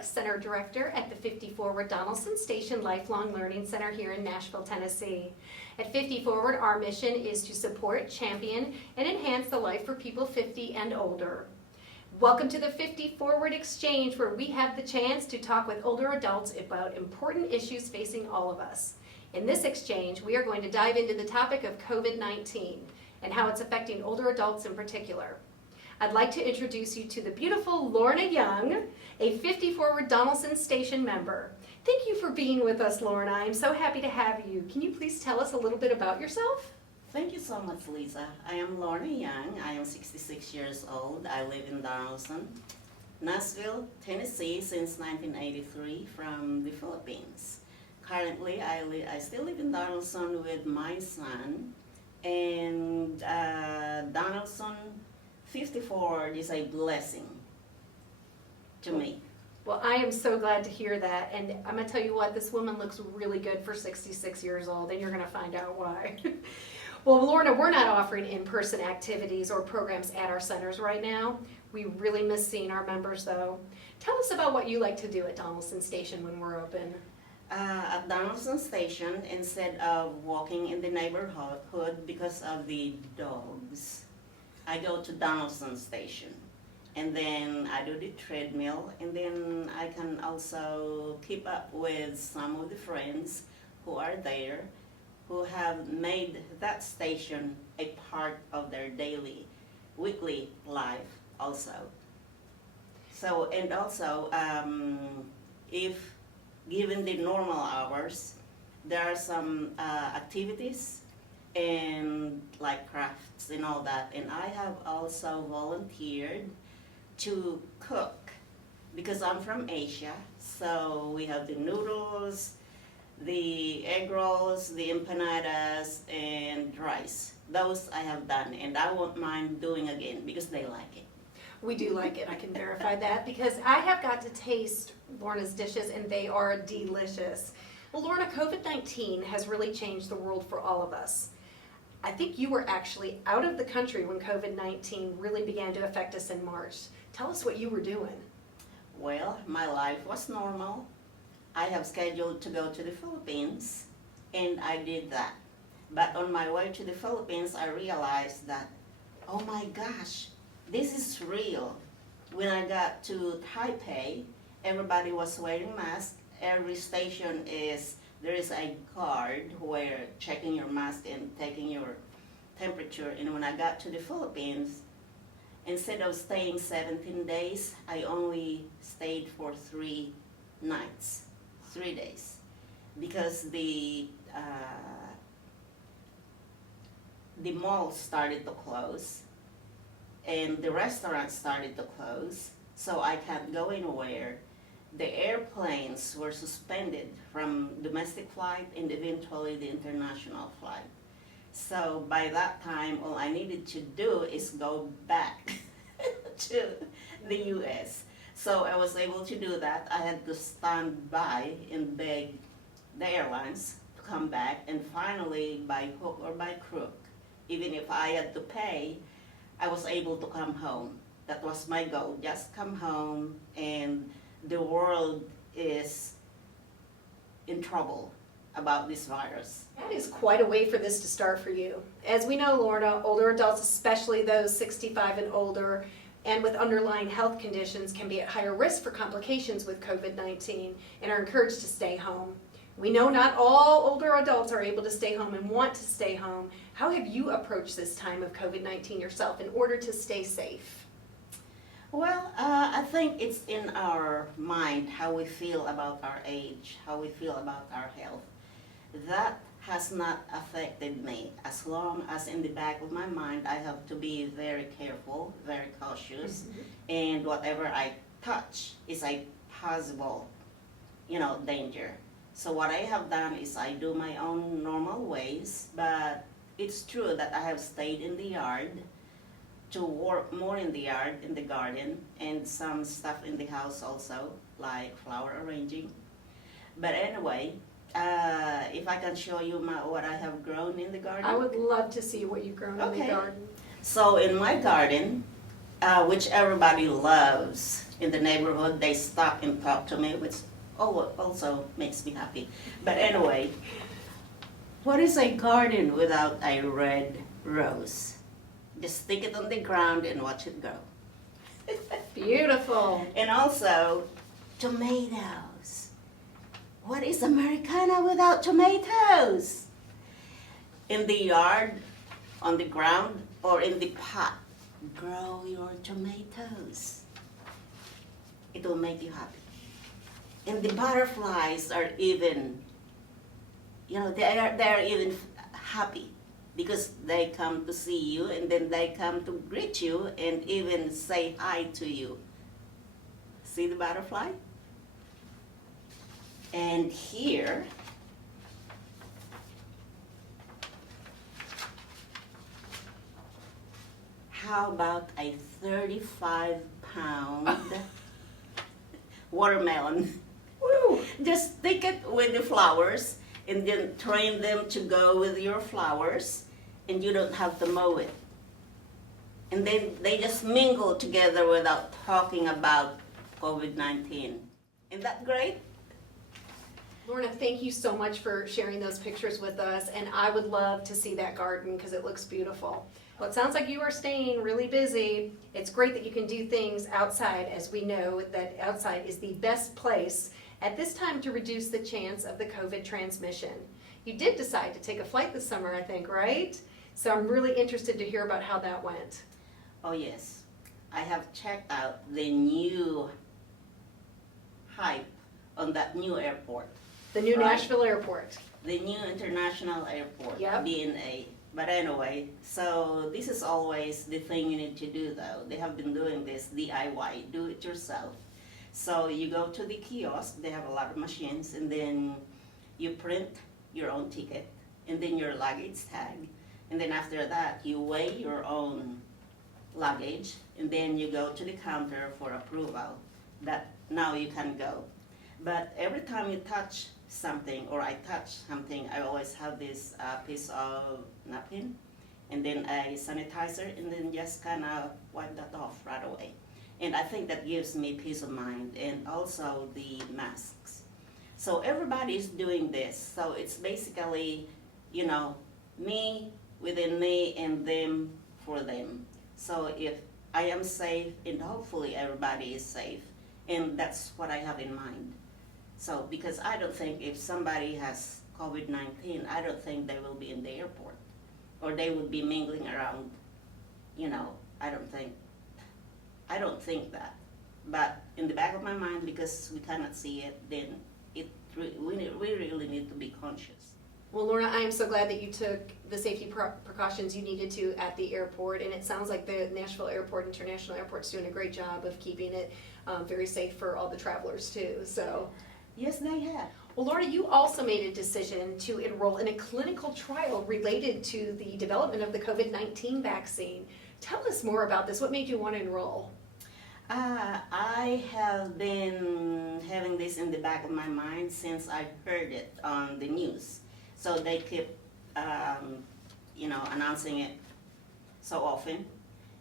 Maddox, Center Director at the FiftyForward Donelson Station Lifelong Learning Center here in Nashville, Tennessee. At FiftyForward, our mission is to support, champion, and enhance the life for people 50 and older. Welcome to the FiftyForward Exchange, where we have the chance to talk with older adults about important issues facing all of us. In this exchange, we are going to dive into the topic of COVID-19 and how it's affecting older adults in particular. I'd like to introduce you to the beautiful Lorna Young, a FiftyForward Donelson Station Member. Thank you for being with us, Lorna. I'm so happy to have you. Can you please tell us a little bit about yourself? Thank you so much, Lisa. I am Lorna Young. I am 66 years old. I live in Donelson, Nashville, Tennessee since 1983 from the Philippines. Currently, I still live in Donelson with my son, and Donelson FiftyForward is a blessing to me. Well, I am so glad to hear that, and I'm going to tell you what, this woman looks really good for 66 years old, and you're going to find out why. Well, Lorna, we're not offering in-person activities or programs at our centers right now. We really miss seeing our members, though. Tell us about what you like to do at Donelson Station when we're open. At Donelson Station, instead of walking in the neighborhood because of the dogs, I go to Donelson Station, and then I do the treadmill, and then I can also keep up with some of the friends who are there, who have made that station a part of their daily, weekly life also. So, and also, if given the normal hours, there are some activities and like crafts and all that, and I have also volunteered to cook because I'm from Asia. So we have the noodles, the egg rolls, the empanadas, and rice. Those I have done, and I won't mind doing again because they like it. We do like it, I can verify that, because I have got to taste Lorna's dishes and they are delicious. Well, Lorna, COVID-19 has really changed the world for all of us. I think you were actually out of the country when COVID-19 really began to affect us in March. Tell us what you were doing. Well, my life was normal. I have scheduled to go to the Philippines, and I did that. But on my way to the Philippines, I realized that, oh my gosh, this is real. When I got to Taipei, everybody was wearing masks. Every station there is a guard where checking your mask and taking your temperature. And when I got to the Philippines, instead of staying 17 days, I only stayed for 3 nights, 3 days, because the malls started to close and the restaurants started to close, so I can't go anywhere. The airplanes were suspended from domestic flight and eventually the international flight. So by that time, all I needed to do is go back to the US. So I was able to do that. I had to stand by and beg the airlines to come back, and finally, by hook or by crook, even if I had to pay, I was able to come home. That was my goal, just come home, and the world is in trouble about this virus. That is quite a way for this to start for you. As we know, Lorna, older adults, especially those 65 and older, and with underlying health conditions, can be at higher risk for complications with COVID-19 and are encouraged to stay home. We know not all older adults are able to stay home and want to stay home. How have you approached this time of COVID-19 yourself in order to stay safe? Well, I think it's in our mind how we feel about our age, how we feel about our health. That has not affected me, as long as in the back of my mind I have to be very careful, very cautious, and whatever I touch is a possible, danger. So what I have done is I do my own normal ways, but it's true that I have stayed in the yard to work more in the yard, in the garden, and some stuff in the house also, like flower arranging. But anyway, if I can show you what I have grown in the garden. I would love to see what you've grown in the garden. So in my garden, which everybody loves in the neighborhood. They stop and talk to me, which also makes me happy. But anyway, what is a garden without a red rose? Just stick it on the ground and watch it grow. Beautiful. And also, tomatoes. What is Americana without tomatoes? In the yard, on the ground, or in the pot, grow your tomatoes. It will make you happy. And the butterflies are even, they're even happy because they come to see you and then they come to greet you and even say hi to you. See the butterfly? And here, how about a 35-pound watermelon? Woo! Just stick it with the flowers and then train them to go with your flowers and you don't have to mow it. And then they just mingle together without talking about COVID-19. Isn't that great? Lorna, thank you so much for sharing those pictures with us, and I would love to see that garden because it looks beautiful. Well, it sounds like you are staying really busy. It's great that you can do things outside, as we know that outside is the best place at this time to reduce the chance of the COVID transmission. You did decide to take a flight this summer, I think, right? So I'm really interested to hear about how that went. Oh yes, I have checked out the new hype on that new airport. The new Right. Nashville airport. The new international airport, Yep. DNA. But anyway, so this is always the thing you need to do though. They have been doing this DIY, do it yourself. So you go to the kiosk, they have a lot of machines, and then you print your own ticket, and then your luggage tag. And then after that, you weigh your own luggage, and then you go to the counter for approval that now you can go. But every time you touch something, or I touch something, I always have this piece of napkin, and then a sanitizer, and then just kind of wipe that off right away. And I think that gives me peace of mind, and also the masks. So everybody is doing this. So it's basically, me within me and them for them. So if I am safe, and hopefully everybody is safe, and that's what I have in mind. So, because I don't think if somebody has COVID-19, I don't think they will be in the airport, or they would be mingling around, I don't think that. But in the back of my mind, because we cannot see it, then we really need to be conscious. Well, Lorna, I am so glad that you took the safety precautions you needed to at the airport, and it sounds like the Nashville Airport, International Airport, is doing a great job of keeping it very safe for all the travelers too. So, Yes, they have. well, Lorna, you also made a decision to enroll in a clinical trial related to the development of the COVID-19 vaccine. Tell us more about this. What made you want to enroll? I have been having this in the back of my mind since I heard it on the news. So they keep, announcing it so often.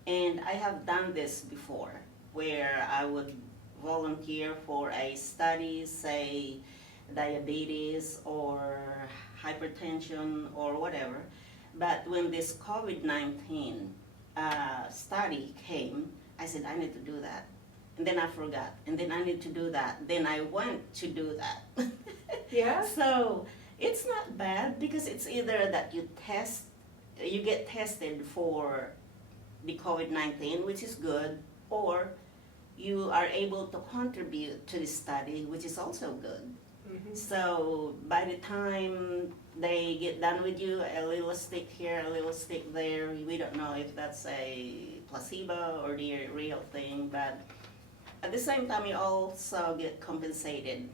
And I have done this before, where I would volunteer for a study, say diabetes or hypertension or whatever. But when this COVID-19 study came, I said, I need to do that. And then I forgot. And then I need to do that. Then I went to do that. Yeah? So it's not bad, because it's either that you get tested for the COVID-19, which is good, or you are able to contribute to the study, which is also good. Mm-hmm. So by the time they get done with you, a little stick here, a little stick there, we don't know if that's a placebo or the real thing, but at the same time you also get compensated.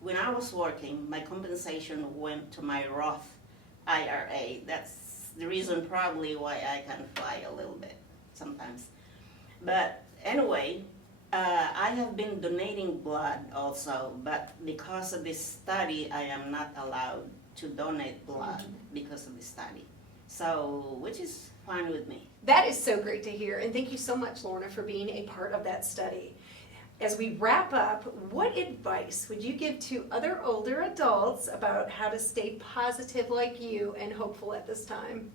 When I was working, my compensation went to my Roth IRA. That's the reason probably why I can fly a little bit sometimes. But anyway, I have been donating blood also, but because of this study, I am not allowed to donate blood because of the study. So, which is fine with me. That is so great to hear, and thank you so much, Lorna, for being a part of that study. As we wrap up, what advice would you give to other older adults about how to stay positive like you and hopeful at this time?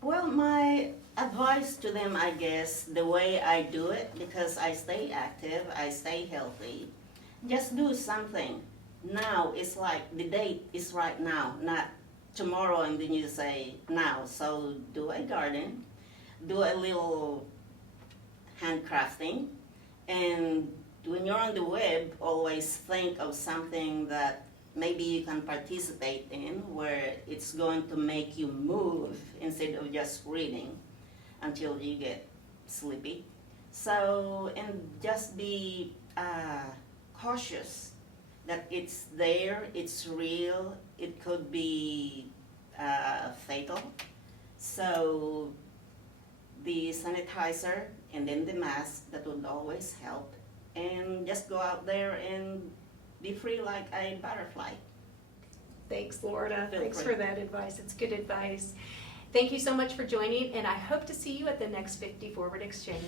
Well, my advice to them, I guess, the way I do it, because I stay active, I stay healthy, just do something. Now, it's like the date is right now, not tomorrow and then you say now. So do a garden, do a little handcrafting, and when you're on the web, always think of something that maybe you can participate in where it's going to make you move instead of just reading until you get sleepy. So, and just be cautious that it's there, it's real, it could be fatal. So the sanitizer and then the mask, that would always help. And just go out there and be free like a butterfly. Thanks, Lorna. Feel Thanks free. for that advice. It's good advice. Thank you so much for joining, and I hope to see you at the next 50 Forward Exchange.